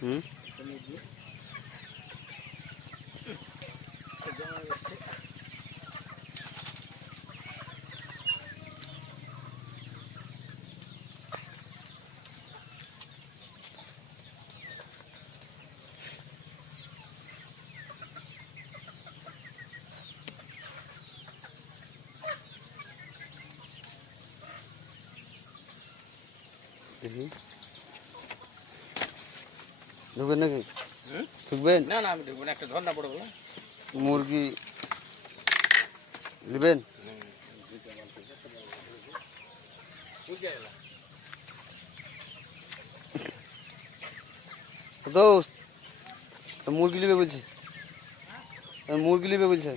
হুম দেখি ঢুকবেন নাকি ঢুকবেন? না না আমি ঢুকবো না, একটা ধর্না পড়ে বলো। মুরগি নেবেন? দোস্ত মুরগি নেবে বলছে, মুরগি নেবে বলছে।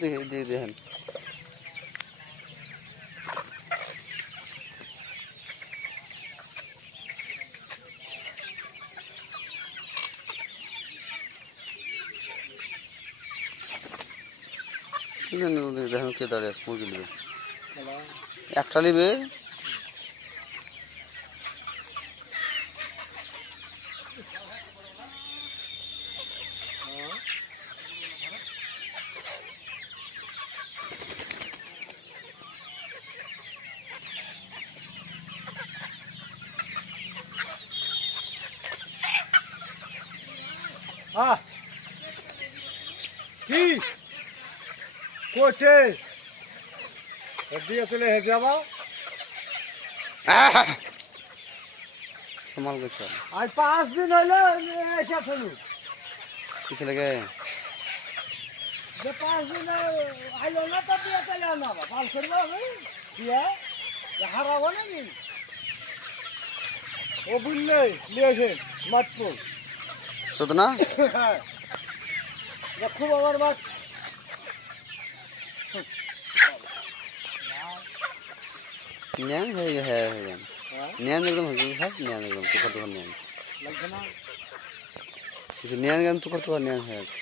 দেখে দেখেন দেখেন কে দাঁড়িয়ে আছে, মুরগি নেবে একটা নেবে। কি কোটে দিয়ে চলে হেসে যাবা সামাল গেছে আজ 5 দিন হলো এসেছিল কিছু লাগে যে 5 দিন আইলো না তো দিয়ে চলে না বাল করবো আমি দিয়ে হারাবো নাকি ও বুঝলে নিয়েছেন মাতপুর শুধু না খুব আমার মাছ নেন হয়ে গেছে, হ্যাঁ হয়ে যান নেন একদম সব নেন একদম তুকার তুকার নেন লাগছে না কিছু নেন একদম তুকার তুকার নেন হয়ে গেছে।